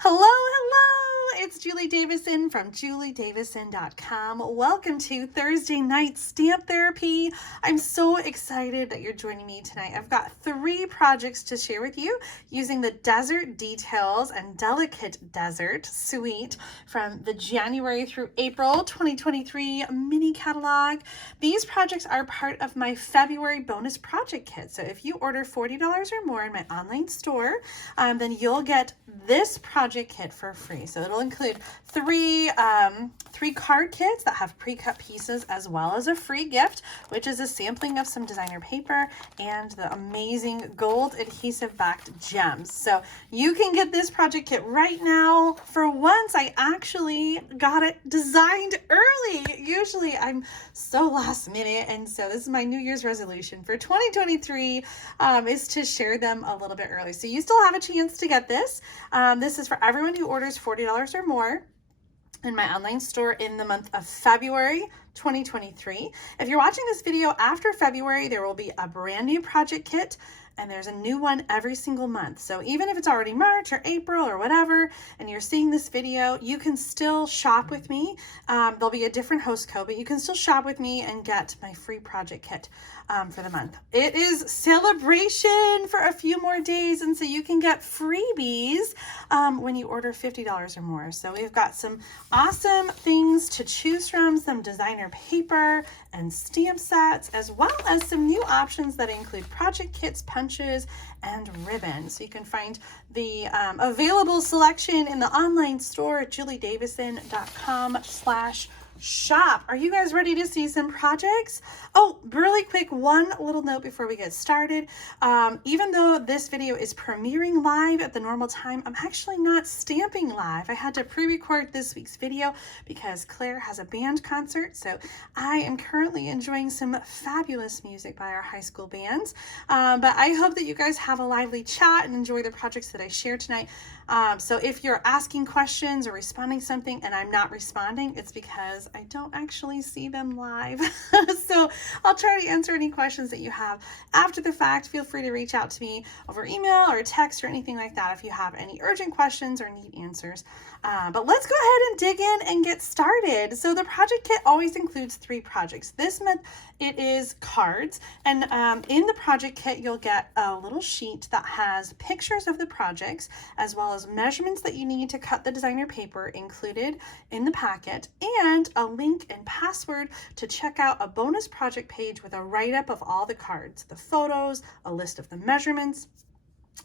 Hello, hello! It's Julie Davison from juliedavison.com. Welcome to Thursday Night Stamp Therapy. I'm so excited that you're joining me tonight. I've got 3 projects to share with you using the Desert Details and Delicate Desert suite from the January through April 2023 mini catalog. These projects are part of my February bonus project kit. So if you order $40 or more in my online store, then you'll get this project kit for free. So it'll include three card kits that have pre-cut pieces, as well as a free gift, which is a sampling of some designer paper and the amazing gold adhesive backed gems. So you can get this project kit right now. For once, I actually got it designed early. Usually I'm so last minute, and so this is my New Year's resolution for 2023 is to share them a little bit early. So you still have a chance to get this. This is for everyone who orders $40 or more in my online store in the month of February 2023. If you're watching this video after February, there will be a brand new project kit, and there's a new one every single month. So even if it's already March or April or whatever, and you're seeing this video, you can still shop with me. There'll be a different host code, but you can still shop with me and get my free project kit for the month. It is Sale-a-Bration for a few more days, and so you can get freebies when you order $50 or more. So we've got some awesome things to choose from, some designer paper and stamp sets, as well as some new options that include project kits, punches, and ribbons. So you can find the available selection in the online store at juliedavison.com/shop. Are you guys ready to see some projects? Oh, really quick, one little note before we get started. Even though this video is premiering live at the normal time, I'm actually not stamping live. I had to pre-record this week's video because Claire has a band concert. So I am currently enjoying some fabulous music by our high school bands. But I hope that you guys have a lively chat and enjoy the projects that I share tonight. So if you're asking questions or responding something and I'm not responding, it's because I don't actually see them live. So I'll try to answer any questions that you have after the fact. Feel free to reach out to me over email or text or anything like that if you have any urgent questions or need answers. But let's go ahead and dig in and get started. So the project kit always includes 3 projects. This month it is cards, and in the project kit you'll get a little sheet that has pictures of the projects, as well as measurements that you need to cut the designer paper included in the packet, and a link and password to check out a bonus project page with a write-up of all the cards, the photos, a list of the measurements,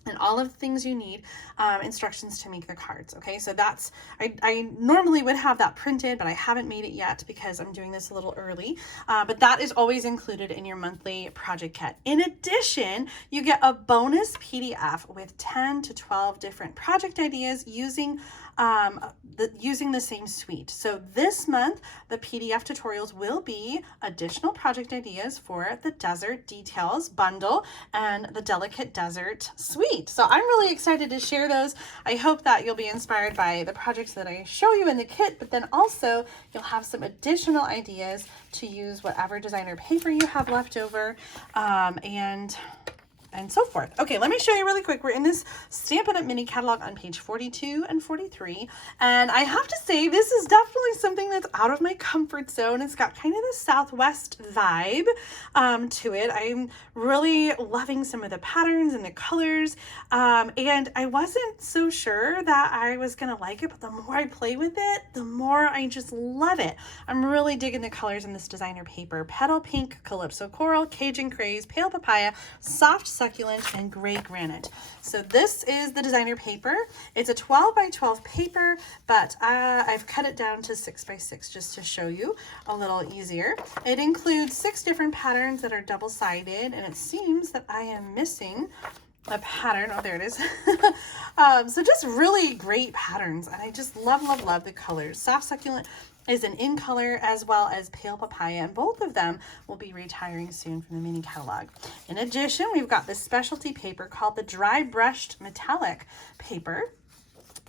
and all of the things you need, instructions to make the cards. Okay, so that's, I normally would have that printed, but I haven't made it yet because I'm doing this a little early. But that is always included in your monthly project kit. In addition, you get a bonus PDF with 10 to 12 different project ideas using the same suite. So this month, the PDF tutorials will be additional project ideas for the Desert Details bundle and the Delicate Desert suite. So I'm really excited to share those. I hope that you'll be inspired by the projects that I show you in the kit, but then also you'll have some additional ideas to use whatever designer paper you have left over, and so forth. Okay, let me show you really quick. We're in this Stampin' Up! Mini catalog on page 42 and 43. And I have to say, this is definitely something that's out of my comfort zone. It's got kind of the Southwest vibe to it. I'm really loving some of the patterns and the colors. And I wasn't so sure that I was gonna like it, but the more I play with it, the more I just love it. I'm really digging the colors in this designer paper. Petal Pink, Calypso Coral, Cajun Craze, Pale Papaya, Soft Succulent, and Gray Granite. So this is the designer paper. It's a 12 by 12 paper, but I've cut it down to 6 by 6 just to show you a little easier. It includes 6 different patterns that are double-sided, and it seems that I am missing a pattern. Oh, there it is. So just really great patterns, and I just love, love, love the colors. Soft Succulent is an in color, as well as Pale Papaya, and both of them will be retiring soon from the mini catalog. In addition, we've got this specialty paper called the Dry Brushed Metallic paper.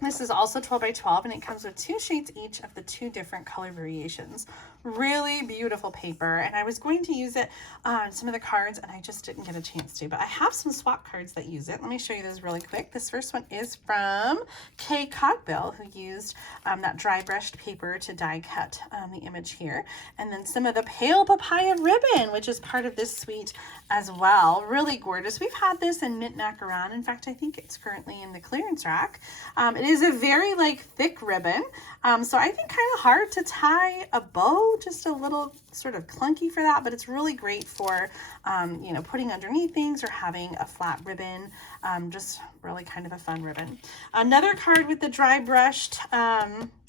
This is also 12 by 12, and it comes with 2 sheets each of the 2 different color variations. Really beautiful paper, and I was going to use it on some of the cards, and I just didn't get a chance to, but I have some swap cards that use it. Let me show you those really quick. This first one is from Kay Cogbill, who used that dry brushed paper to die cut the image here, and then some of the pale papaya ribbon, which is part of this suite as well. Really gorgeous. We've had this in mint macaron. In fact, I think it's currently in the clearance rack. It is a very like thick ribbon, so I think kind of hard to tie a bow, just a little sort of clunky for that, but it's really great for you know, putting underneath things or having a flat ribbon. Just really kind of a fun ribbon. Another card with the dry brushed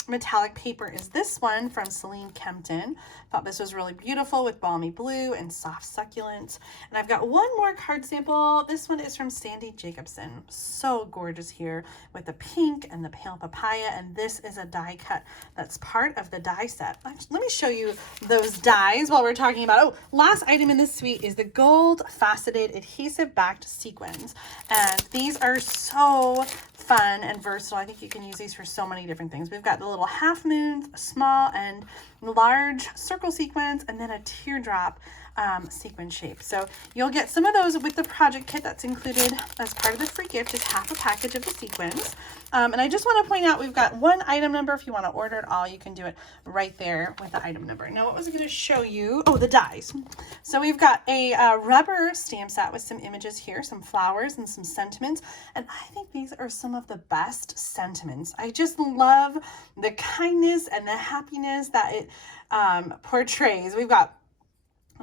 metallic paper is this one from Celine Kempton. Thought this was really beautiful with balmy blue and soft succulent. And I've got one more card sample. This one is from Sandy Jacobson. So gorgeous here with the pink and the pale papaya. And this is a die cut that's part of the die set. Actually, let me show you those dies while we're talking about, oh, last item in this suite is the gold faceted adhesive backed sequins. And these are so fun and versatile. I think you can use these for so many different things. We've got the little half moons, small and large circle sequins, and then a teardrop sequin shape. So you'll get some of those with the project kit that's included as part of the free gift, is half a package of the sequins. And I just want to point out, we've got one item number. If you want to order it all, you can do it right there with the item number. Now, what was I going to show you? Oh, the dies. So we've got a rubber stamp set with some images here, some flowers and some sentiments. And I think these are some of the best sentiments. I just love the kindness and the happiness that it portrays. We've got,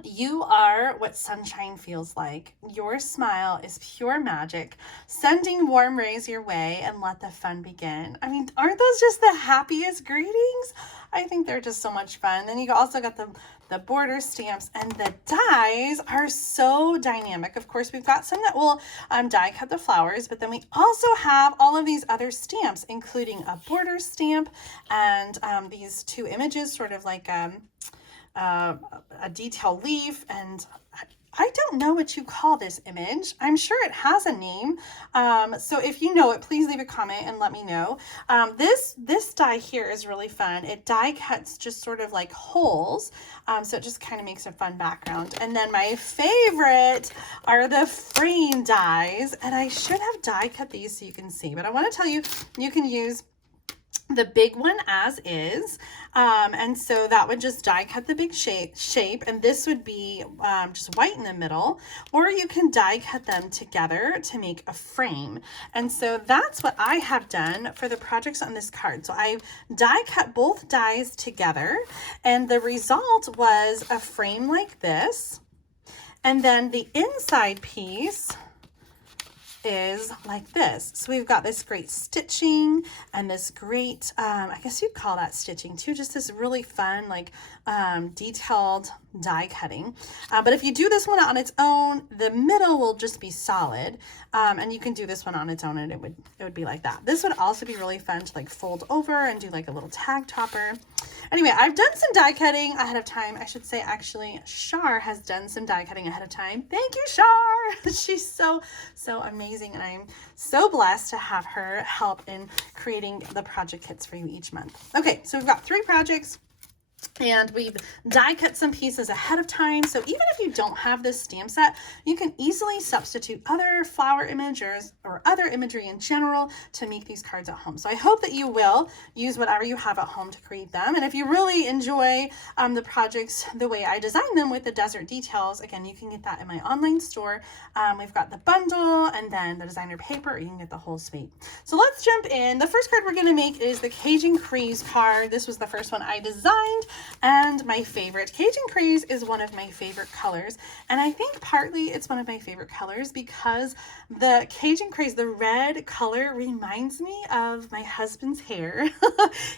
you are what sunshine feels like. Your smile is pure magic, sending warm rays your way, and let the fun begin. I mean, aren't those just the happiest greetings? I think they're just so much fun. Then you also got the border stamps, and the dies are so dynamic. Of course, we've got some that will die cut the flowers, but then we also have all of these other stamps, including a border stamp and these 2 images, sort of like a detail leaf, and I don't know what you call this image. I'm sure it has a name. So if you know it, please leave a comment and let me know. This die here is really fun. It die cuts just sort of like holes. So it just kind of makes a fun background. And then my favorite are the frame dies. And I should have die cut these so you can see, but I want to tell you, you can use the big one as is, and so that would just die cut the big shape, and this would be just white in the middle, or you can die cut them together to make a frame. And so that's what I have done for the projects on this card. So I've die cut both dies together, and the result was a frame like this, and then the inside piece is like this. So we've got this great stitching and this great, I guess you'd call that stitching too, just this really fun, like detailed die cutting. But if you do this one on its own, the middle will just be solid. And you can do this one on its own and it would be like that. This would also be really fun to like fold over and do like a little tag topper. Anyway, I've done some die cutting ahead of time. I should say, actually, Shar has done some die cutting ahead of time. Thank you, Shar. She's so amazing, and I'm so blessed to have her help in creating the project kits for you each month. Okay, so we've got 3 projects. And we've die cut some pieces ahead of time. So even if you don't have this stamp set, you can easily substitute other flower images or other imagery in general to make these cards at home. So I hope that you will use whatever you have at home to create them. And if you really enjoy the projects the way I designed them with the desert details, again, you can get that in my online store. We've got the bundle and then the designer paper, or you can get the whole suite. So let's jump in. The first card we're going to make is the Cajun Craze card. This was the first one I designed, and my favorite. Cajun Craze is one of my favorite colors, and I think partly it's one of my favorite colors because the Cajun Craze, the red color, reminds me of my husband's hair.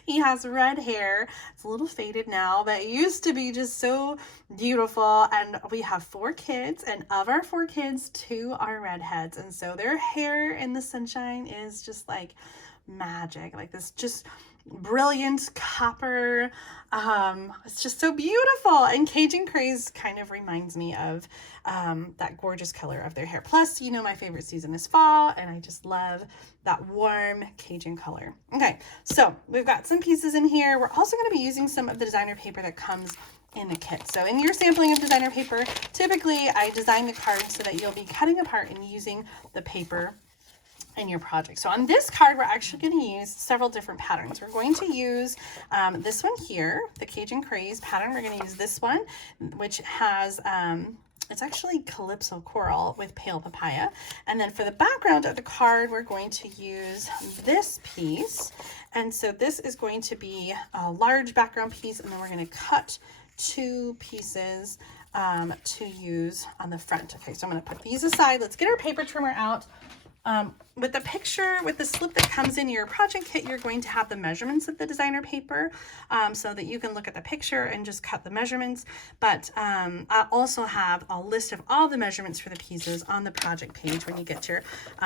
He has red hair. It's a little faded now, but it used to be just so beautiful. And we have 4 kids, and of our 4 kids, 2 are redheads, and so their hair in the sunshine is just like magic, like this just brilliant copper. It's just so beautiful. And Cajun Craze kind of reminds me of that gorgeous color of their hair. Plus, you know, my favorite season is fall, and I just love that warm Cajun color. Okay, so we've got some pieces in here. We're also going to be using some of the designer paper that comes in the kit. So in your sampling of designer paper, typically I design the card so that you'll be cutting apart and using the paper in your project. So on this card, we're actually going to use several different patterns. We're going to use this one here, the Cajun Craze pattern. We're going to use this one, which has, it's actually Calypso Coral with Pale Papaya. And then for the background of the card, we're going to use this piece. And so this is going to be a large background piece, and then we're going to cut 2 pieces to use on the front. Okay, so I'm going to put these aside. Let's get our paper trimmer out. With the picture, with the slip that comes in your project kit, you're going to have the measurements of the designer paper so that you can look at the picture and just cut the measurements. But I also have a list of all the measurements for the pieces on the project page. When you get your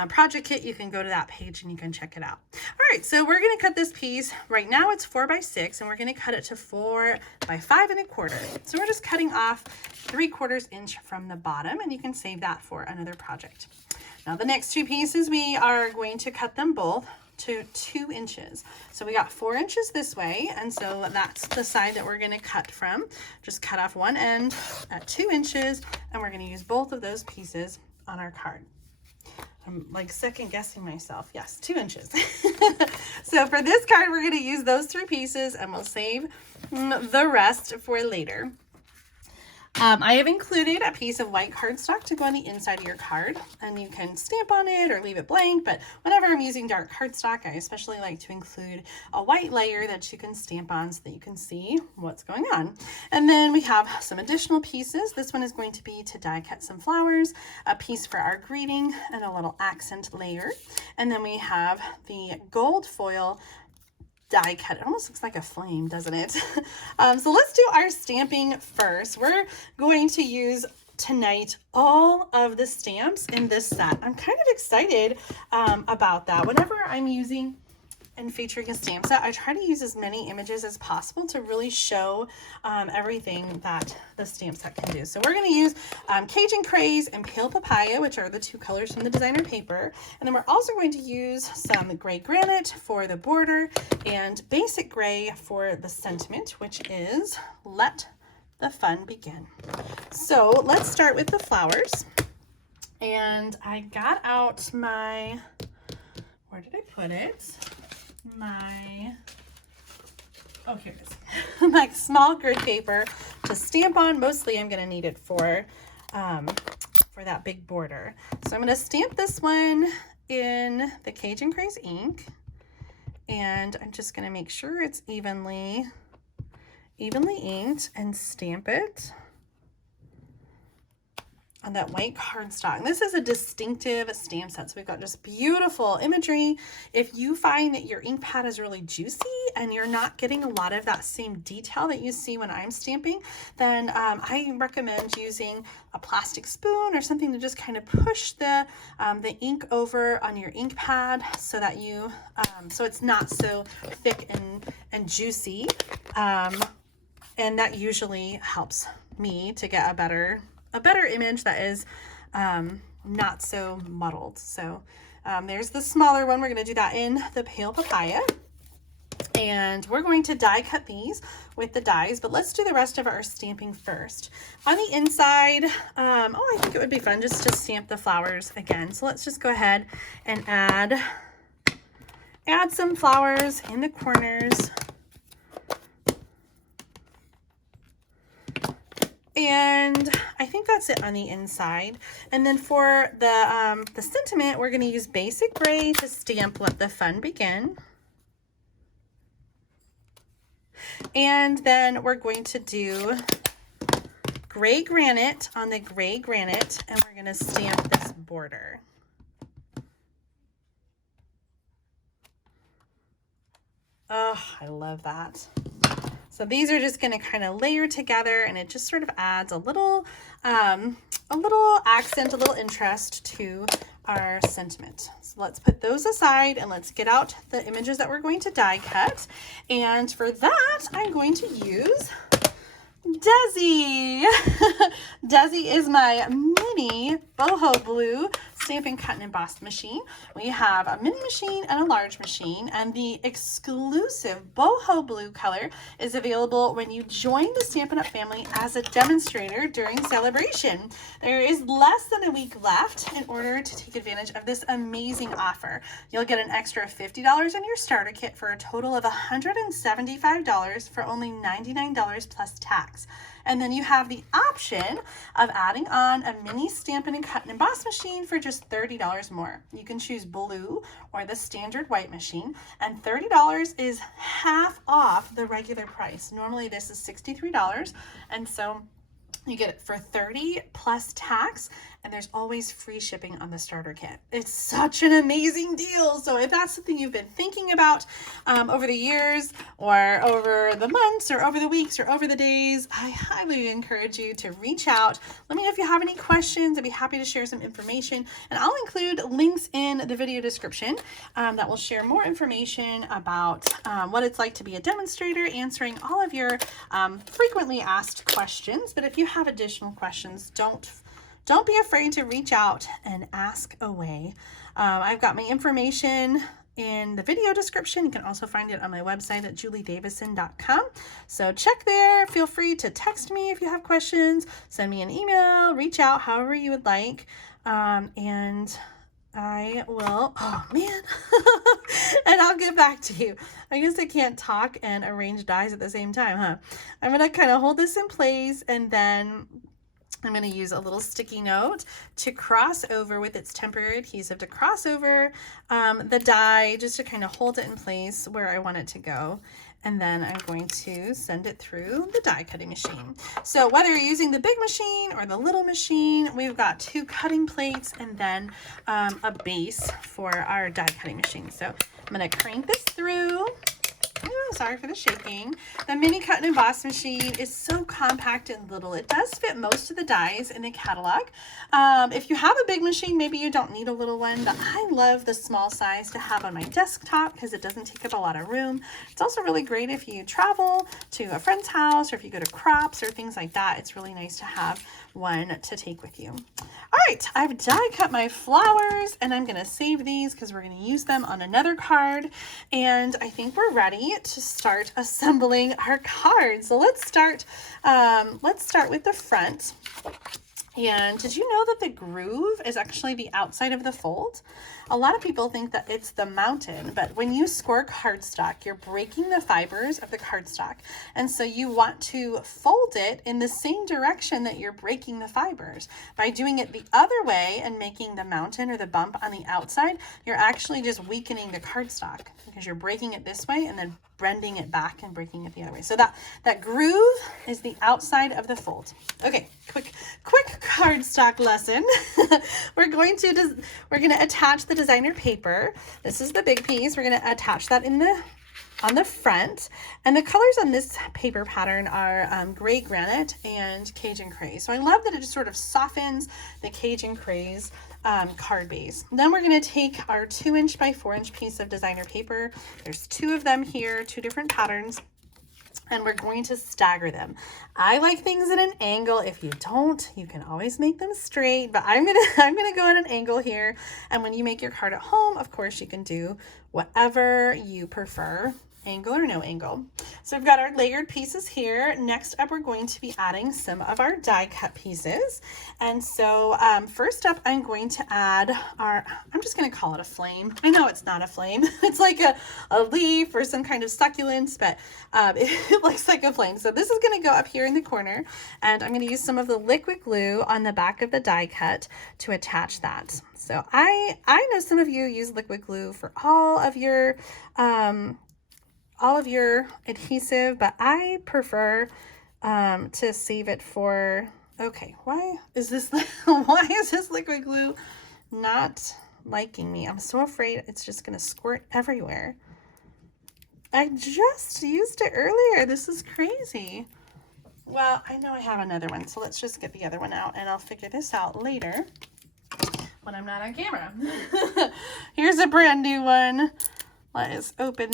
project kit, you can go to that page and you can check it out. All right, so we're going to cut this piece. Right now it's 4 by 6, and we're going to cut it to 4 by 5 1/4. So we're just cutting off 3/4 inch from the bottom, and you can save that for another project. Now the next 2 pieces, we are going to cut them both to 2 inches. So we got 4 inches this way, and so that's the side that we're going to cut from. Just cut off one end at 2 inches, and we're going to use both of those pieces on our card. I'm like second guessing myself. Yes, 2 inches. So for this card, we're going to use those 3 pieces, and we'll save the rest for later. I have included a piece of white cardstock to go on the inside of your card, and you can stamp on it or leave it blank, but whenever I'm using dark cardstock, I especially like to include a white layer that you can stamp on so that you can see what's going on. And then we have some additional pieces. This one is going to be to die cut some flowers, a piece for our greeting, and a little accent layer. And then we have the gold foil die cut. It almost looks like a flame, doesn't it? So let's do our stamping first. We're going to use tonight all of the stamps in this set. I'm kind of excited about that. Whenever I'm using and featuring a stamp set, I try to use as many images as possible to really show everything that the stamp set can do. So we're going to use Cajun Craze and Pale Papaya, which are the 2 colors from the designer paper. And then we're also going to use some gray granite for the border and basic gray for the sentiment, which is let the fun begin. So let's start with the flowers. And I got out my, where did I put it? Oh, here it is. My small grid paper to stamp on. Mostly I'm going to need it for that big border. So I'm going to stamp this one in the Cajun Craze ink, and I'm just going to make sure it's evenly inked and stamp it on that white cardstock. And this is a distinctive stamp set, so we've got just beautiful imagery. If you find that your ink pad is really juicy and you're not getting a lot of that same detail that you see when I'm stamping, then I recommend using a plastic spoon or something to just kind of push the ink over on your ink pad so that you so it's not so thick and juicy, and that usually helps me to get a better image that is not so muddled. So there's the smaller one. We're going to do that in the Pale Papaya, and we're going to die cut these with the dies, but let's do the rest of our stamping first. On the inside, I think it would be fun just to stamp the flowers again. So let's just go ahead and add some flowers in the corners. And I think that's it on the inside. And then for the sentiment, we're going to use basic gray to stamp let the fun begin. And then we're going to do gray granite on the gray granite, and we're going to stamp this border. Oh, I love that. So these are just going to kind of layer together, and it just sort of adds a little accent, a little interest to our sentiment. So let's put those aside and let's get out the images that we're going to die cut. And for that, I'm going to use Desi. Desi is my mini boho blue Stampin' Cut and Embossed machine. We have a mini machine and a large machine, and the exclusive boho blue color is available when you join the Stampin' Up family as a demonstrator during Sale-a-Bration. There is less than a week left in order to take advantage of this amazing offer. You'll get an extra $50 in your starter kit for a total of $175 for only $99 plus tax. And then you have the option of adding on a mini Stampin' Cut and Emboss machine for just $30 more. You can choose blue or the standard white machine, and $30 is half off the regular price. Normally this is $63, and so you get it for $30 plus tax, and there's always free shipping on the starter kit. It's such an amazing deal. So if that's something you've been thinking about over the years or over the months or over the weeks or over the days, I highly encourage you to reach out. Let me know if you have any questions. I'd be happy to share some information, and I'll include links in the video description that will share more information about what it's like to be a demonstrator, answering all of your frequently asked questions. But if you have additional questions, don't be afraid to reach out and ask away. I've got my information in the video description. You can also find it on my website at juliedavison.com. So check there. Feel free to text me if you have questions, send me an email, reach out however you would like. And I will, oh man, and I'll get back to you. I guess I can't talk and arrange dies at the same time, huh? I'm going to kind of hold this in place, and then I'm going to use a little sticky note to cross over with its temporary adhesive to cross over the die, just to kind of hold it in place where I want it to go. And then I'm going to send it through the die cutting machine. So whether you're using the big machine or the little machine, we've got 2 cutting plates and then a base for our die cutting machine. So I'm going to crank this through. Oh, sorry for the shaking. The mini cut and emboss machine is so compact and little. It does fit most of the dies in the catalog. If you have a big machine, maybe you don't need a little one, but I love the small size to have on my desktop because it doesn't take up a lot of room. It's also really great if you travel to a friend's house or if you go to crops or things like that. It's really nice to have one to take with you. All right, I've die cut my flowers, and I'm going to save these because we're going to use them on another card. And I think we're ready to start assembling our cards. So let's start with the front. And did you know that the groove is actually the outside of the fold? A lot of people think that it's the mountain, but when you score cardstock, you're breaking the fibers of the cardstock. And so you want to fold it in the same direction that you're breaking the fibers. By doing it the other way and making the mountain or the bump on the outside, you're actually just weakening the cardstock because you're breaking it this way and then bending it back and breaking it the other way. So that groove is the outside of the fold. Okay, quick cardstock lesson. We're going to attach the designer paper. This is the big piece. We're going to attach that on the front, and the colors on this paper pattern are gray granite and Cajun craze. So I love that it just sort of softens the Cajun craze card base. Then we're going to take our 2" by 4" piece of designer paper. There's 2 of them here, 2 different patterns, and we're going to stagger them. I like things at an angle. If you don't, you can always make them straight, but I'm gonna go at an angle here. And when you make your card at home, of course, you can do whatever you prefer, angle or no angle. So we've got our layered pieces here. Next up, we're going to be adding some of our die cut pieces. And so first up, I'm going to add I'm just going to call it a flame. I know it's not a flame. It's like a leaf or some kind of succulents, but it looks like a flame. So this is going to go up here in the corner, and I'm going to use some of the liquid glue on the back of the die cut to attach that. So I know some of you use liquid glue for all of your adhesive, but I prefer to save it for, okay, why is this liquid glue not liking me? I'm so afraid it's just gonna squirt everywhere. I just used it earlier. This is crazy. Well, I know I have another one, so let's just get the other one out and I'll figure this out later when I'm not on camera. Here's a brand new one. Let's open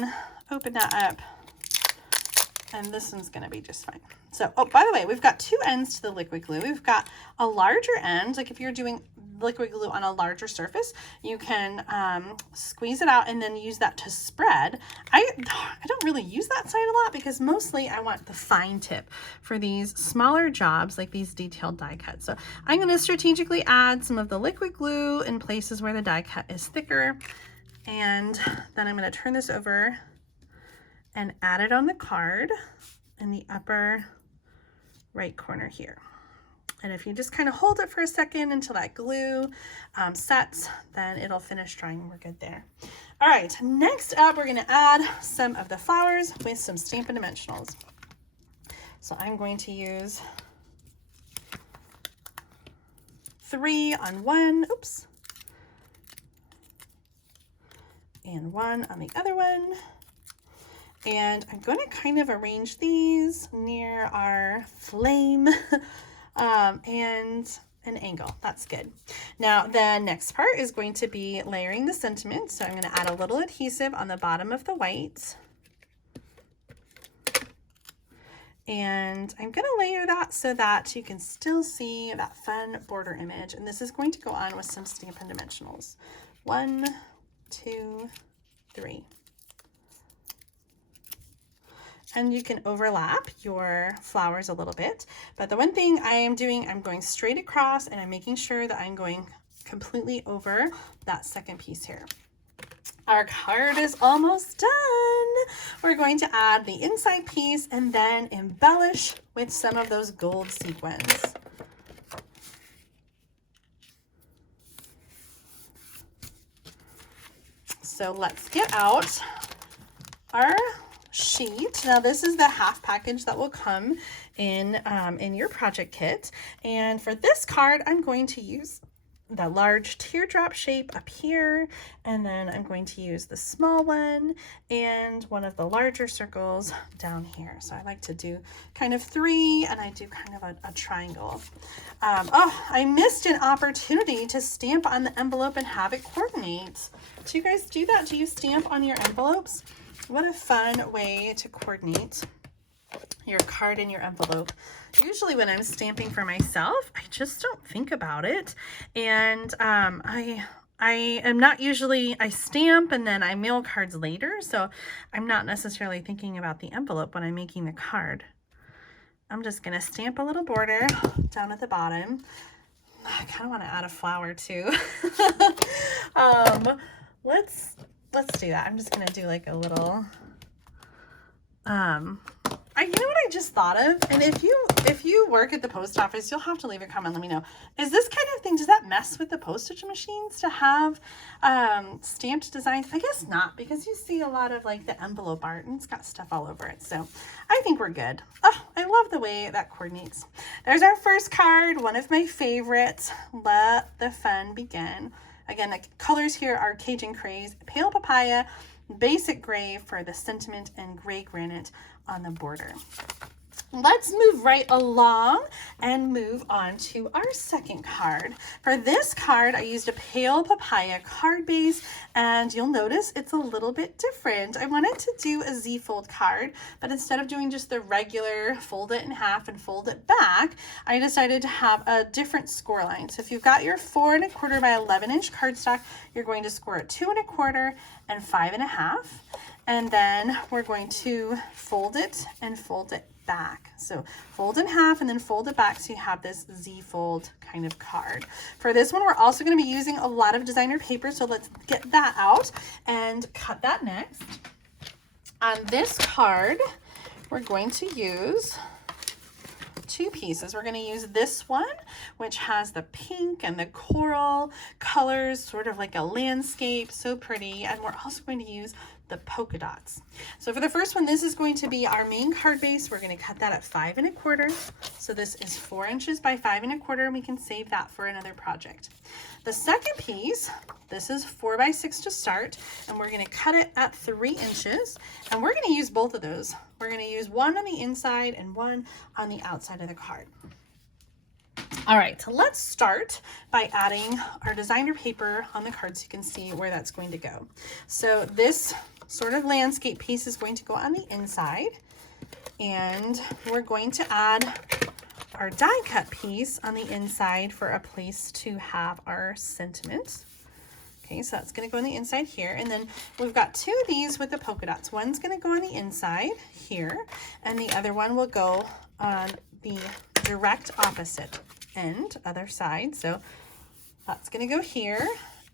that up. And this one's gonna be just fine. So, oh, by the way, we've got two ends to the liquid glue. We've got a larger end, like if you're doing liquid glue on a larger surface, you can squeeze it out and then use that to spread. I don't really use that side a lot because mostly I want the fine tip for these smaller jobs, like these detailed die cuts. So I'm gonna strategically add some of the liquid glue in places where the die cut is thicker. And then I'm gonna turn this over and add it on the card in the upper right corner here. And if you just kind of hold it for a second until that glue sets, then it'll finish drying and we're good there. All right, next up, we're gonna add some of the flowers with some Stampin' Dimensionals. So I'm going to use 3 on one, oops, and 1 on the other one. And I'm going to kind of arrange these near our flame and an angle. That's good. Now the next part is going to be layering the sentiment. So I'm going to add a little adhesive on the bottom of the white. And I'm going to layer that so that you can still see that fun border image. And this is going to go on with some Stampin' Dimensionals. 1, 2, 3. And you can overlap your flowers a little bit. But the one thing I am doing, I'm going straight across and I'm making sure that I'm going completely over that second piece here. Our card is almost done. We're going to add the inside piece and then embellish with some of those gold sequins. So let's get out our sheet. Now this is the half package that will come in your project kit. And for this card, I'm going to use the large teardrop shape up here, and then I'm going to use the small one and one of the larger circles down here. So I like to do kind of 3, and I do kind of a triangle. Oh, I missed an opportunity to stamp on the envelope and have it coordinate. Do you guys do that? Do you stamp on your envelopes? What a fun way to coordinate your card and your envelope. Usually when I'm stamping for myself, I just don't think about it. And I am not usually, I stamp and then I mail cards later. So I'm not necessarily thinking about the envelope when I'm making the card. I'm just gonna stamp a little border down at the bottom. I kind of want to add a flower too. Let's do that. I'm just gonna do like a little you know what I just thought of? And if you work at the post office, you'll have to leave a comment, let me know. Is this kind of thing, does that mess with the postage machines to have stamped designs? I guess not, because you see a lot of like the envelope art and it's got stuff all over it. So I think we're good. Oh, I love the way that coordinates. There's our first card, one of my favorites. Let the fun begin. Again, the colors here are Cajun Craze, Pale Papaya, Basic Gray for the sentiment, and Gray Granite on the border. Let's move right along and move on to our second card. For this card, I used a Pale Papaya card base, and you'll notice it's a little bit different. I wanted to do a Z-fold card, but instead of doing just the regular fold it in half and fold it back, I decided to have a different score line. So if you've got your 4 1/4 by 11 inch cardstock, you're going to score at 2 1/4 and 5 1/2. And then we're going to fold it and fold it back. So fold in half and then fold it back so you have this Z-fold kind of card. For this one, we're also going to be using a lot of designer paper, so let's get that out and cut that next. On this card, we're going to use 2 pieces. We're going to use this one, which has the pink and the coral colors, sort of like a landscape, so pretty. And we're also going to use the polka dots. So for the first one, this is going to be our main card base. We're going to cut that at 5 1/4. So this is 4 inches by 5 1/4, and we can save that for another project. The second piece, this is 4 by 6 to start, and we're going to cut it at 3 inches, and we're going to use both of those. We're going to use one on the inside and one on the outside of the card. All right, so let's start by adding our designer paper on the card so you can see where that's going to go. So this sort of landscape piece is going to go on the inside, and we're going to add our die cut piece on the inside for a place to have our sentiment. Okay, so that's going to go on the inside here, and then we've got two of these with the polka dots. One's going to go on the inside here, and the other one will go on the direct opposite end, other side. So that's going to go here,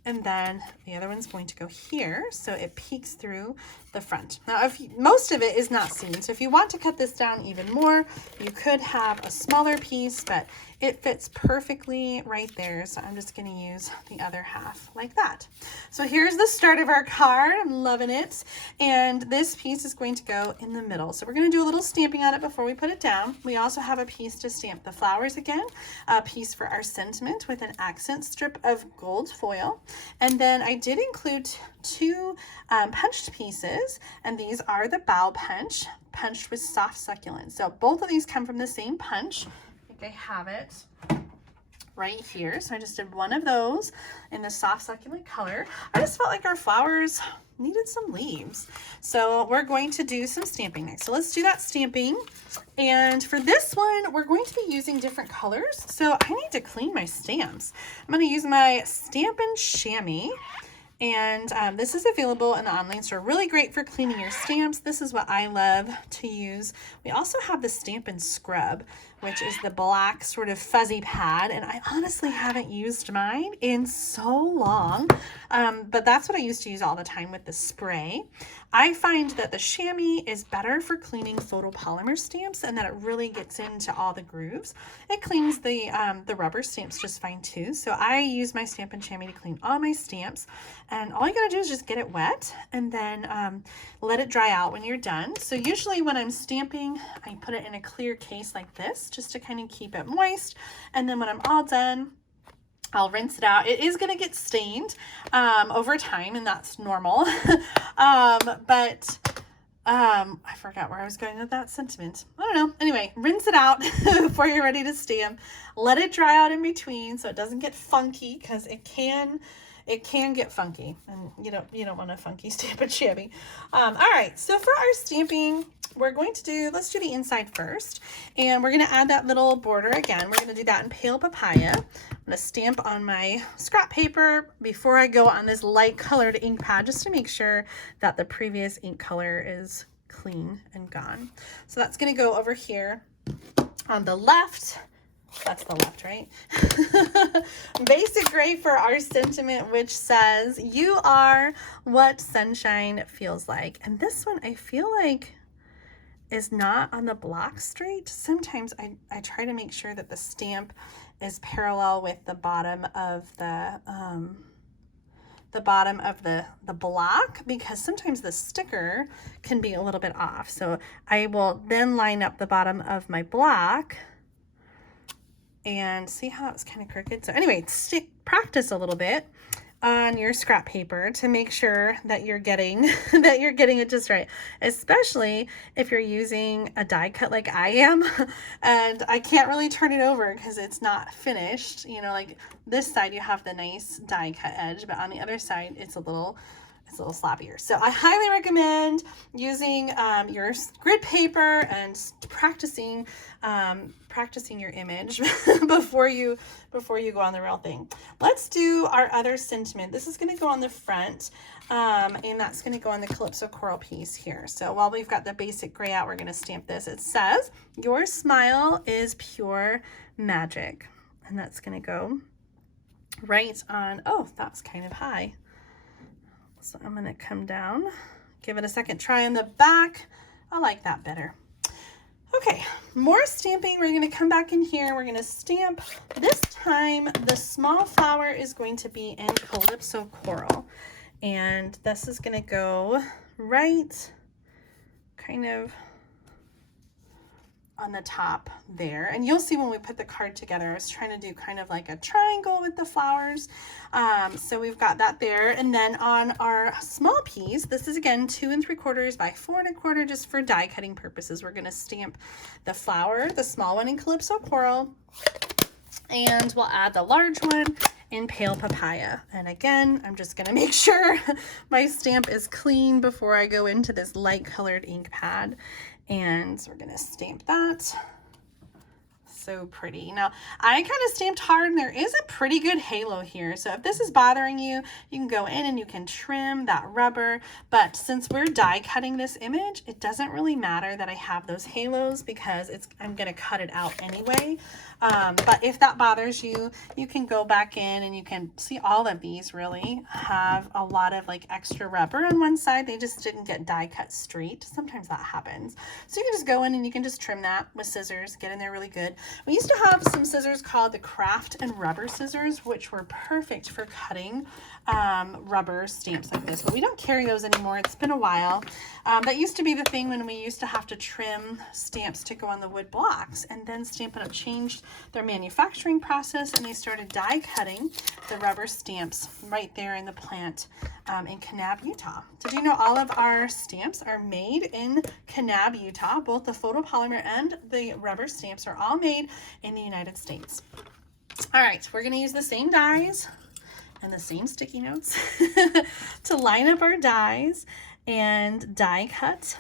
and then the other one's going to go here, so it peeks through the front. Now, most of it is not seen, so if you want to cut this down even more, you could have a smaller piece, but it fits perfectly right there, so I'm just going to use the other half like that. So here's the start of our card. I'm loving it, and this piece is going to go in the middle. So we're going to do a little stamping on it before we put it down. We also have a piece to stamp the flowers again, a piece for our sentiment with an accent strip of gold foil, and then I did include two punched pieces, and these are the bow punch, punched with soft succulent. So both of these come from the same punch. I think I have it right here. So I just did one of those in the soft succulent color. I just felt like our flowers needed some leaves. So we're going to do some stamping next. So let's do that stamping. And for this one, we're going to be using different colors. So I need to clean my stamps. I'm going to use my Stampin' Chamois. And this is available in the online store. Really great for cleaning your stamps. This is what I love to use. We also have the Stampin' Scrub, which is the black sort of fuzzy pad. And I honestly haven't used mine in so long, but that's what I used to use all the time with the spray. I find that the chamois is better for cleaning photopolymer stamps, and that it really gets into all the grooves. It cleans the rubber stamps just fine too. So I use my Stampin' Chamois to clean all my stamps, and all you gotta do is just get it wet and then let it dry out when you're done. So usually when I'm stamping, I put it in a clear case like this just to kind of keep it moist, and then when I'm all done, I'll rinse it out. It is going to get stained over time, and that's normal. But I forgot where I was going with that sentiment. I don't know. Anyway, rinse it out before you're ready to stamp. Let it dry out in between so it doesn't get funky, because it can get funky, and you don't want a funky Stampin' Chamois. All right, so for our stamping, we're going to let's do the inside first, and we're going to add that little border again. We're going to do that in Pale Papaya. I'm going to stamp on my scrap paper before I go on this light colored ink pad, just to make sure that the previous ink color is clean and gone. So that's going to go over here on the left. That's the left, right? Basic gray for our sentiment, which says, "You are what sunshine feels like." And this one, I feel like, is not on the block straight. Sometimes I try to make sure that the stamp is parallel with the bottom of the block, because sometimes the sticker can be a little bit off. So I will then line up the bottom of my block, and see how it's kind of crooked. So anyway, practice a little bit on your scrap paper to make sure that you're getting it just right, especially if you're using a die cut like I am. And I can't really turn it over because it's not finished. You know, like this side you have the nice die cut edge, but on the other side it's a little sloppier. So I highly recommend using your grid paper and practicing your image before you go on the real thing. Let's do our other sentiment. This is going to go on the front, and that's going to go on the Calypso Coral piece here. So while we've got the basic gray out, we're going to stamp this. It says, "Your smile is pure magic," and that's going to go right on. Oh, that's kind of high. So I'm going to come down, give it a second try on the back. I like that better. Okay, more stamping. We're going to come back in here. We're going to stamp. This time, the small flower is going to be in Calypso Coral. And this is going to go right kind of on the top there. And you'll see when we put the card together, I was trying to do kind of like a triangle with the flowers. So we've got that there. And then on our small piece, this is again 2 3/4 by 4 1/4, just for die cutting purposes. We're going to stamp the flower, the small one in Calypso Coral. And we'll add the large one in Pale Papaya. And again, I'm just gonna make sure my stamp is clean before I go into this light colored ink pad. And we're gonna stamp that. So pretty. Now, I kind of stamped hard and there is a pretty good halo here. So if this is bothering you, you can go in and you can trim that rubber. But since we're die cutting this image, it doesn't really matter that I have those halos because I'm going to cut it out anyway. But if that bothers you, you can go back in and you can see all of these really have a lot of like extra rubber on one side. They just didn't get die cut straight. Sometimes that happens. So you can just go in and you can just trim that with scissors, get in there really good. We used to have some scissors called the craft and rubber scissors, which were perfect for cutting rubber stamps like this, but we don't carry those anymore. It's been a while. That used to be the thing when we used to have to trim stamps to go on the wood blocks, and then Stampin' Up! Changed their manufacturing process and they started die cutting the rubber stamps right there in the plant in Kanab, Utah. Did you know all of our stamps are made in Kanab, Utah? Both the photopolymer and the rubber stamps are all made in the United States. All right, we're going to use the same dies and the same sticky notes to line up our dies and die cut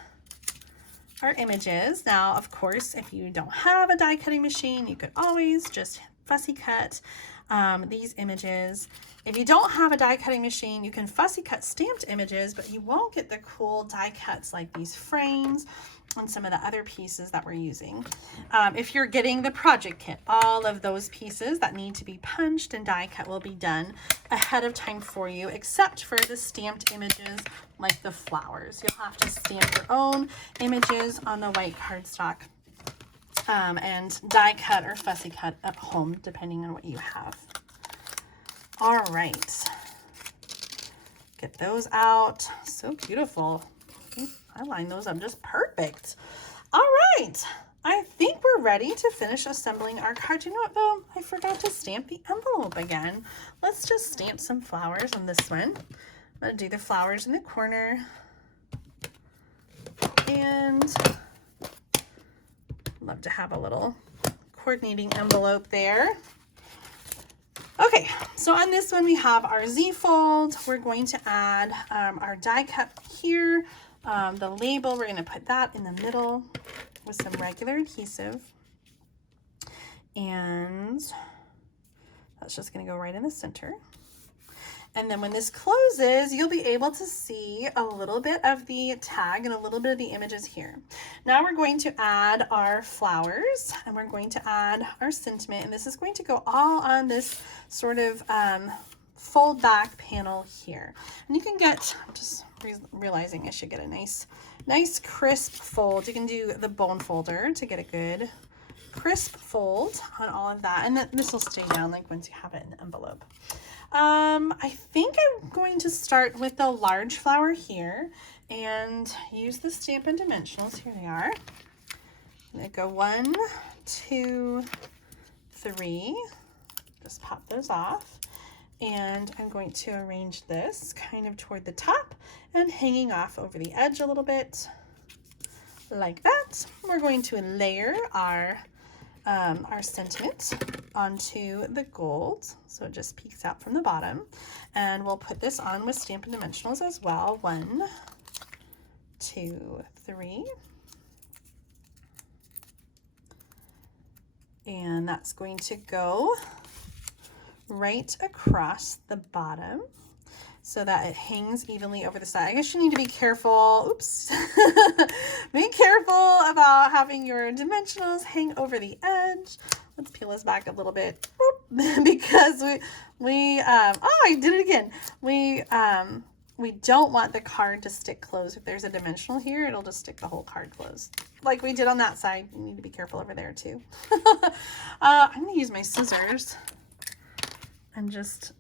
our images. Now, of course, if you don't have a die cutting machine, you could always just fussy cut these images. If you don't have a die cutting machine, you can fussy cut stamped images, but you won't get the cool die cuts like these frames and some of the other pieces that we're using. If you're getting the project kit, all of those pieces that need to be punched and die cut will be done ahead of time for you, except for the stamped images like the flowers. You'll have to stamp your own images on the white cardstock and die cut or fussy cut at home, depending on what you have. All right, get those out. So beautiful. I lined those up just perfect. All right, I think we're ready to finish assembling our card. You know what though? I forgot to stamp the envelope again. Let's just stamp some flowers on this one. I'm gonna do the flowers in the corner. And love to have a little coordinating envelope there. Okay, so on this one we have our Z fold. We're going to add our die cut here. The label, we're going to put that in the middle with some regular adhesive. And that's just going to go right in the center. And then when this closes, you'll be able to see a little bit of the tag and a little bit of the images here. Now we're going to add our flowers and we're going to add our sentiment. And this is going to go all on this sort of fold back panel here. And you can get, just realizing I should get a nice crisp fold. You can do the bone folder to get a good crisp fold on all of that. And then this will stay down like once you have it in the envelope. I think I'm going to start with the large flower here and use the Stampin' Dimensionals. Here they are. I'm going to go 1, 2, 3. Just pop those off. And I'm going to arrange this kind of toward the top and hanging off over the edge a little bit like that. We're going to layer our sentiment onto the gold, so it just peeks out from the bottom, and we'll put this on with Stampin' Dimensionals as well. 1, 2, 3, and that's going to go right across the bottom so that it hangs evenly over the side. I guess you need to be careful. Oops. Be careful about having your dimensionals hang over the edge. Let's peel this back a little bit because we oh, I did it again. We don't want the card to stick closed. If there's a dimensional here, it'll just stick the whole card closed. Like we did on that side. You need to be careful over there too. I'm gonna use my scissors and just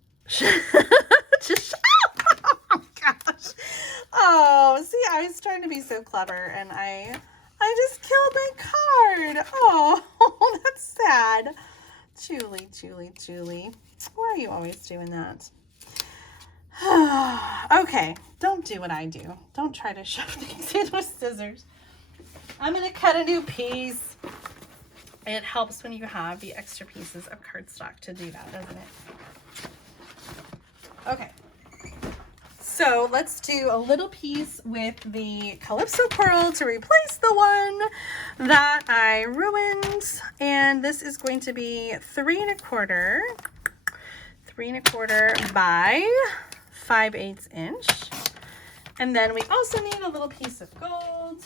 oh gosh. Oh, see, I was trying to be so clever and I just killed my card. Oh, that's sad. Julie. Why are you always doing that? Okay, don't do what I do. Don't try to shove things in with scissors. I'm gonna cut a new piece. It helps when you have the extra pieces of cardstock to do that, doesn't it? Okay. So let's do a little piece with the Calypso Coral to replace the one that I ruined. And this is going to be 3 1/4 by 5/8 inch. And then we also need a little piece of gold,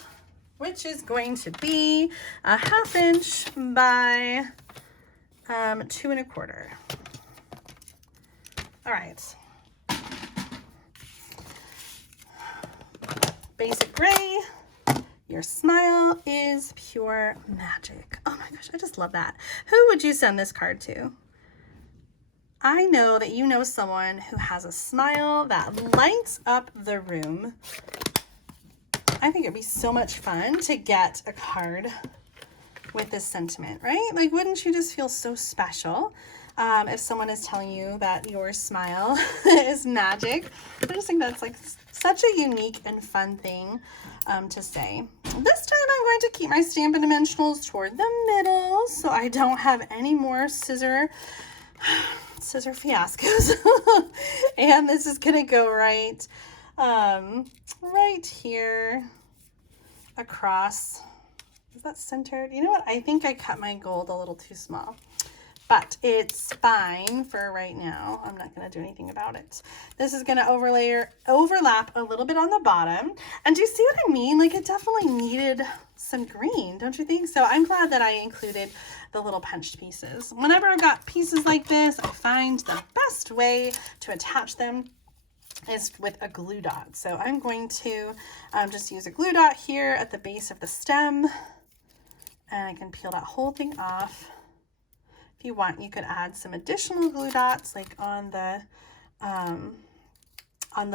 which is going to be a 1/2 inch by 2 1/4. All right. Basic gray. Your smile is pure magic. Oh my gosh, I just love that. Who would you send this card to? I know that you know someone who has a smile that lights up the room. I think it'd be so much fun to get a card with this sentiment, right? Like, wouldn't you just feel so special if someone is telling you that your smile is magic? I just think that's like such a unique and fun thing to say. This time I'm going to keep my Stampin' Dimensionals toward the middle so I don't have any more scissor fiascos. And this is gonna go right here across. Is that centered? You know what? I think I cut my gold a little too small, but it's fine for right now. I'm not going to do anything about it. This is going to overlap a little bit on the bottom. And do you see what I mean? Like, it definitely needed some green, don't you think? So I'm glad that I included the little punched pieces. Whenever I've got pieces like this, I find the best way to attach them is with a glue dot. So I'm going to just use a glue dot here at the base of the stem, and I can peel that whole thing off. If you want, you could add some additional glue dots like on the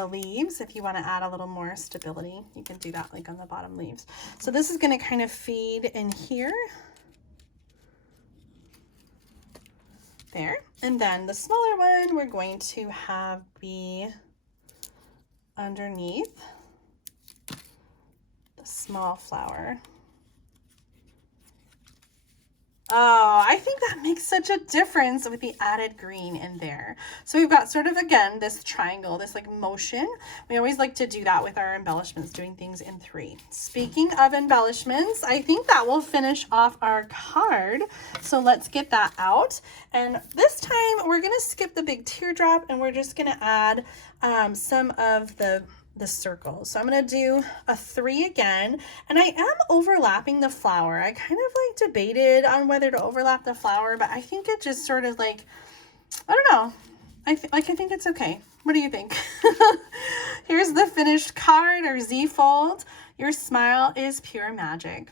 leaves. If you want to add a little more stability, you can do that like on the bottom leaves. So this is going to kind of feed in here. There. And then the smaller one we're going to have be underneath the small flower. Oh, I think that makes such a difference with the added green in there. So we've got sort of, again, this triangle, this like motion. We always like to do that with our embellishments, doing things in 3. Speaking of embellishments, I think that will finish off our card. So let's get that out. And this time we're going to skip the big teardrop and we're just going to add some of the circles. So I'm going to do a 3 again, and I am overlapping the flower. I kind of like debated on whether to overlap the flower, but I think it just sort of like, I don't know. I think it's okay. What do you think? Here's the finished card, or Z-fold. Your smile is pure magic.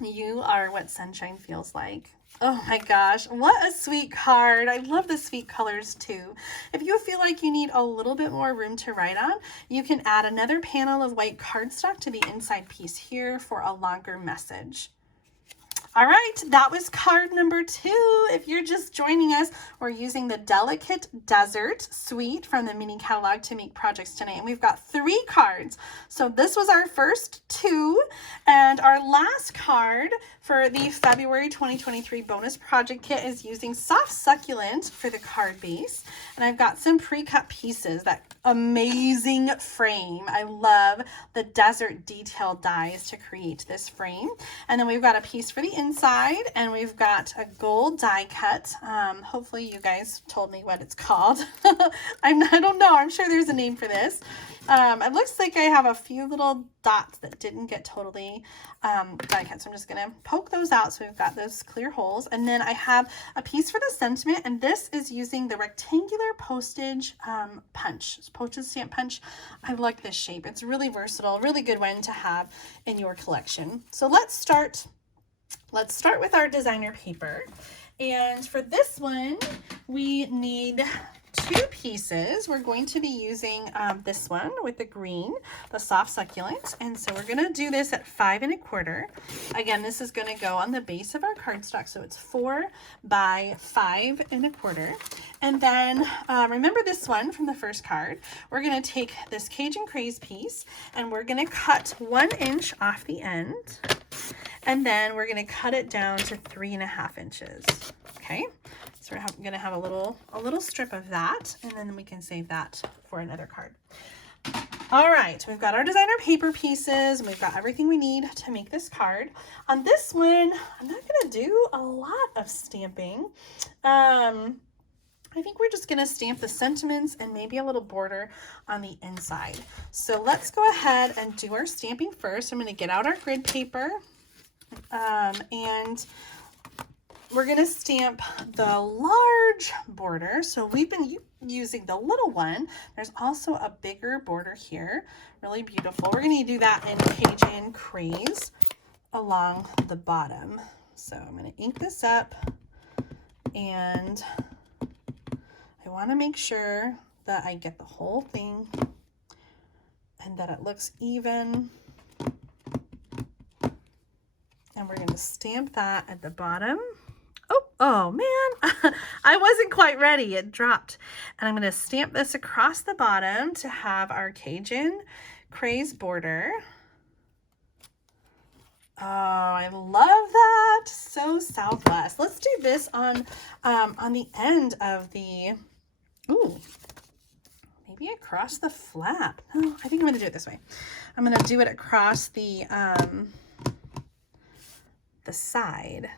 You are what sunshine feels like. Oh my gosh, what a sweet card. I love the sweet colors too. If you feel like you need a little bit more room to write on, you can add another panel of white cardstock to the inside piece here for a longer message. All right, that was card number 2. If you're just joining us, we're using the Delicate Desert Suite from the mini catalog to make projects tonight. And we've got 3 cards. So this was our first 2. And our last card for the February 2023 bonus project kit is using Soft Succulent for the card base. And I've got some pre-cut pieces, that amazing frame. I love the desert detail dies to create this frame. And then we've got a piece for the inside, and we've got a gold die cut. Hopefully you guys told me what it's called. I don't know. I'm sure there's a name for this. It looks like I have a few little dots that didn't get totally die cut, so I'm just gonna poke those out so we've got those clear holes. And then I have a piece for the sentiment, and this is using the rectangular postage postage stamp punch. I like this shape. It's really versatile, really good one to have in your collection. So let's start with our designer paper. And for this one, we need 2 pieces. We're going to be using this one with the green, the Soft Succulent. And so we're going to do this at 5 1/4. Again, this is going to go on the base of our cardstock. So it's 4 by 5 1/4. And then remember this one from the first card. We're going to take this Cajun Craze piece and we're going to cut 1 inch off the end. And then we're going to cut it down to 3.5 inches. Okay. So we're going to have a little strip of that, and then we can save that for another card. All right, we've got our designer paper pieces. We've got everything we need to make this card. On this one, I'm not going to do a lot of stamping. I think we're just going to stamp the sentiments and maybe a little border on the inside. So let's go ahead and do our stamping first. I'm going to get out our grid paper, and we're going to stamp the large border. So we've been using the little one. There's also a bigger border here. Really beautiful. We're going to do that in Cajun Craze along the bottom. So I'm going to ink this up, and I want to make sure that I get the whole thing and that it looks even. And we're going to stamp that at the bottom. Oh man, I wasn't quite ready. It dropped. And I'm going to stamp this across the bottom to have our Cajun Craze border. Oh, I love that. So Southwest. Let's do this on the end of the, ooh, maybe across the flap. No, I think I'm going to do it this way. I'm going to do it across the side.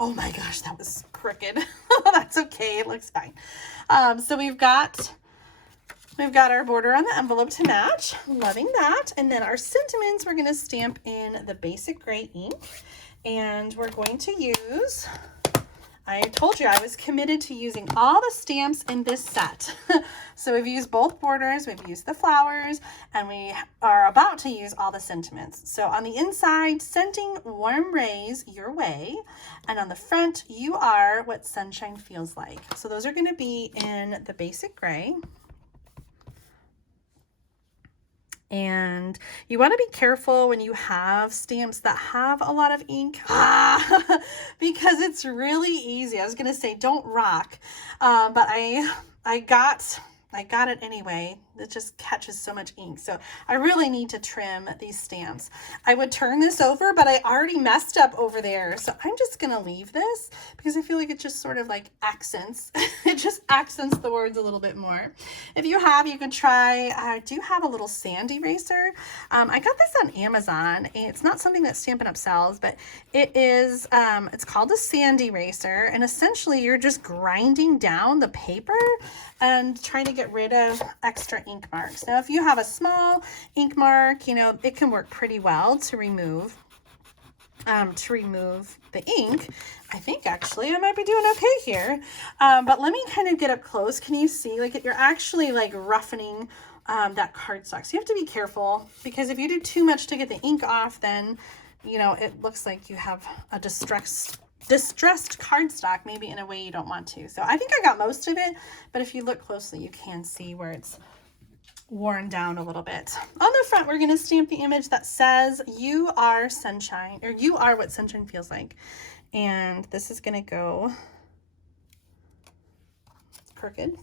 Oh my gosh, that was crooked. That's okay, it looks fine. So we've got our border on the envelope to match. Loving that. And then our sentiments, we're gonna stamp in the basic gray ink. And we're going to use, I told you I was committed to using all the stamps in this set. So we've used both borders, we've used the flowers, and we are about to use all the sentiments. So on the inside, sending warm rays your way, and on the front, you are what sunshine feels like. So those are going to be in the basic gray. And you want to be careful when you have stamps that have a lot of ink, because it's really easy. I was going to say don't rock, but I got it anyway. It just catches so much ink. So I really need to trim these stamps. I would turn this over, but I already messed up over there. So I'm just going to leave this because I feel like it just sort of like accents. It just accents the words a little bit more. If you have, you could try, I do have a little sand eraser. I got this on Amazon. It's not something that Stampin' Up sells, but it is, it's called a sand eraser. And essentially you're just grinding down the paper and trying to get rid of extra ink marks. Now, if you have a small ink mark, you know, it can work pretty well to remove the ink. I think actually I might be doing okay here. But let me kind of get up close. Can you see, like, you're actually like roughening that cardstock. So you have to be careful, because if you do too much to get the ink off, then, you know, it looks like you have a distressed cardstock, maybe in a way you don't want to. So I think I got most of it, but if you look closely, you can see where it's worn down a little bit. On the front, we're going to stamp the image that says you are sunshine, or you are what sunshine feels like. And this is going to go crooked.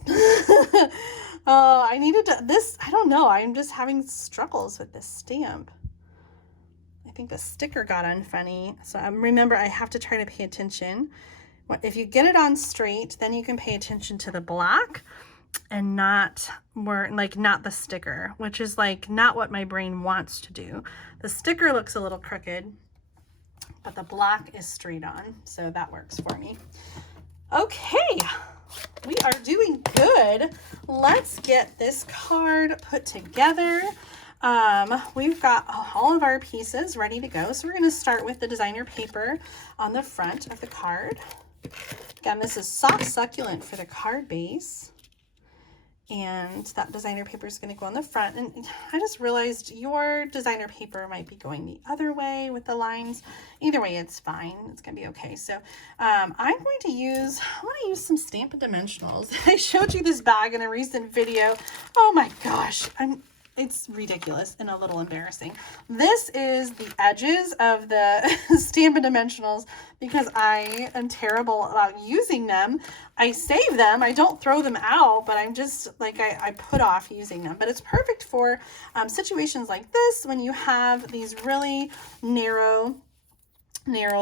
Oh, I needed to, this, I don't know. I'm just having struggles with this stamp. I think the sticker got on funny. So remember, I have to try to pay attention. If you get it on straight, then you can pay attention to the black and not the sticker, which is like not what my brain wants to do. The sticker looks a little crooked, but the black is straight on. So that works for me. Okay, we are doing good. Let's get this card put together. We've got all of our pieces ready to go. So we're going to start with the designer paper on the front of the card. Again, this is soft succulent for the card base. And that designer paper is going to go on the front. And I just realized your designer paper might be going the other way with the lines. Either way, it's fine. It's going to be okay. So I want to use some Stampin' Dimensionals. I showed you this bag in a recent video. Oh my gosh. it's ridiculous and a little embarrassing. This is the edges of the Stampin' Dimensionals because I am terrible about using them. I save them. I don't throw them out, but I'm just like, I put off using them. But it's perfect for situations like this when you have these really narrow,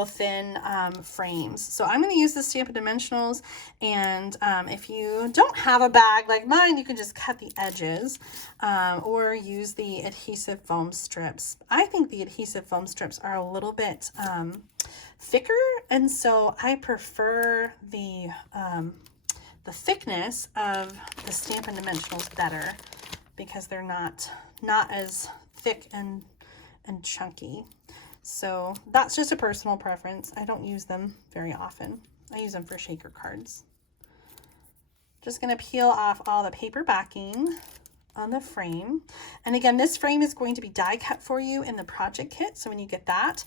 thin frames. So I'm going to use the Stampin' Dimensionals, and if you don't have a bag like mine, you can just cut the edges or use the adhesive foam strips. I think the adhesive foam strips are a little bit thicker, and so I prefer the thickness of the Stampin' Dimensionals better because they're not as thick and chunky. So that's just a personal preference. I don't use them very often. I use them for shaker cards. Just going to peel off all the paper backing on the frame. And again, this frame is going to be die cut for you in the project kit. So when you get that,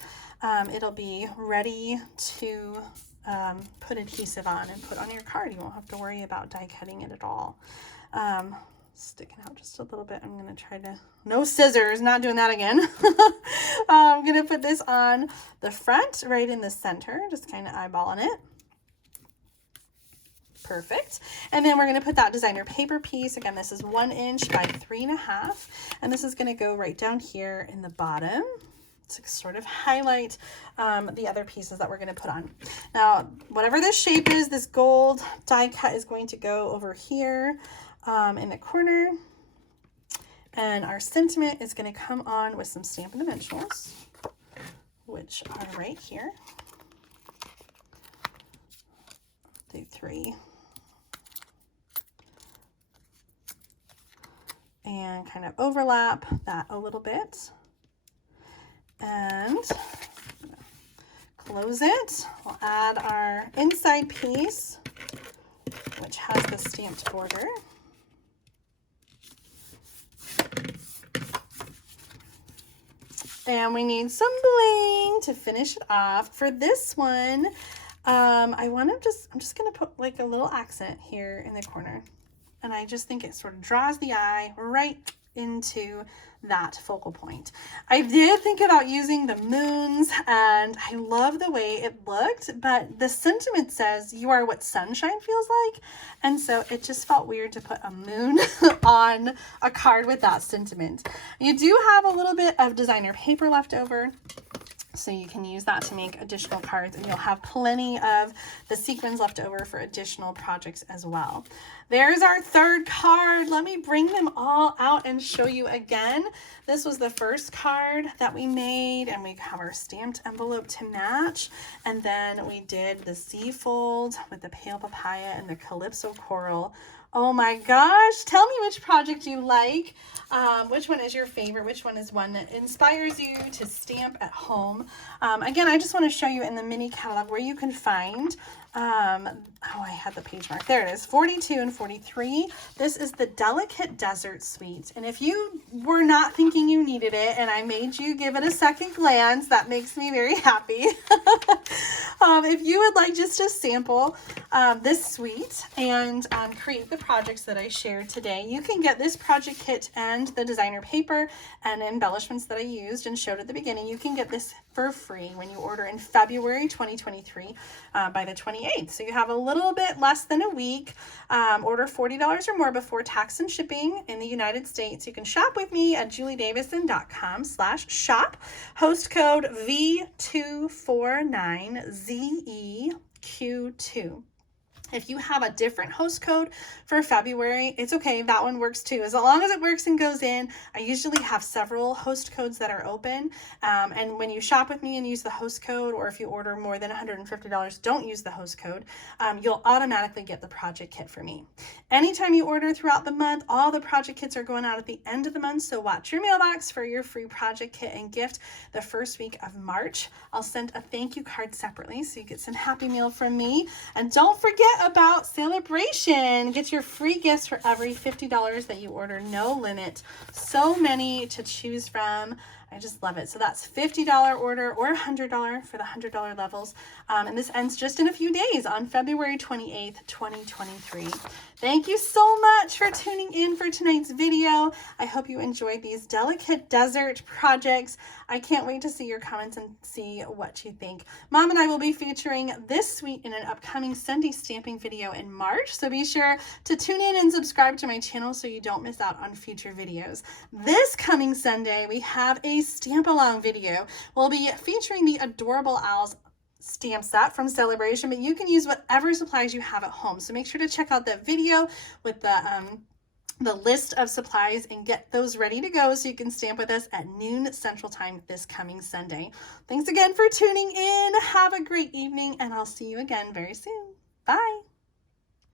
it'll be ready to put adhesive on and put on your card. You won't have to worry about die cutting it at all. Sticking out just a little bit. I'm going to try to, no scissors, not doing that again. I'm going to put this on the front right in the center, just kind of eyeballing it. Perfect. And then we're going to put that designer paper piece. Again, this is 1 inch by 3.5. And this is going to go right down here in the bottom to sort of highlight the other pieces that we're going to put on. Now, whatever this shape is, this gold die cut is going to go over here in the corner, and our sentiment is going to come on with some Stampin' Dimensionals, which are right here. Do 3. And kind of overlap that a little bit. And close it. We'll add our inside piece, which has the stamped border. And we need some bling to finish it off. For this one, I'm just going to put like a little accent here in the corner. And I just think it sort of draws the eye right into that focal point. I did think about using the moons, and I love the way it looked, but the sentiment says you are what sunshine feels like. And so it just felt weird to put a moon on a card with that sentiment. You do have a little bit of designer paper left over, so you can use that to make additional cards, and you'll have plenty of the sequins left over for additional projects as well. There's our third card. Let me bring them all out and show you again. This was the first card that we made, and we have our stamped envelope to match. And then we did the sea fold with the pale papaya and the calypso coral. Oh my gosh, tell me which project you like. Which one is your favorite? Which one is one that inspires you to stamp at home? Again, I just want to show you in the mini catalog where you can find, oh, I had the page mark. There it is, 42 and 43. This is the Delicate Desert Suite. And if you were not thinking you needed it and I made you give it a second glance, that makes me very happy. If you would like just to sample this suite and create the projects that I shared today, you can get this project kit and the designer paper and embellishments that I used and showed at the beginning. You can get this for free when you order in February 2023 by the 28th. So you have a little bit less than a week. Order $40 or more before tax and shipping in the United States. You can shop with me at juliedavison.com/shop. Host code V249ZEQ2. If you have a different host code for February, it's okay. That one works too. As long as it works and goes in, I usually have several host codes that are open. And when you shop with me and use the host code, or if you order more than $150, don't use the host code, you'll automatically get the project kit for me. Anytime you order throughout the month, all the project kits are going out at the end of the month. So watch your mailbox for your free project kit and gift the first week of March. I'll send a thank you card separately so you get some Happy Meal from me. And don't forget about Sale-a-Bration. Get your free gifts for every $50 that you order. No limit. So many to choose from. I just love it. So that's $50 order or $100 for the $100 levels. And this ends just in a few days on February 28th, 2023. Thank you so much for tuning in for tonight's video. I hope you enjoyed these delicate desert projects. I can't wait to see your comments and see what you think. Mom and I will be featuring this suite in an upcoming Sunday stamping video in March, so be sure to tune in and subscribe to my channel so you don't miss out on future videos. This coming Sunday, we have a stamp along video. We'll be featuring the Adorable Owls stamp set from Sale-a-Bration, but you can use whatever supplies you have at home. So make sure to check out that video with the list of supplies and get those ready to go so you can stamp with us at noon Central Time this coming Sunday. Thanks again for tuning in. Have a great evening, and I'll see you again very soon. Bye.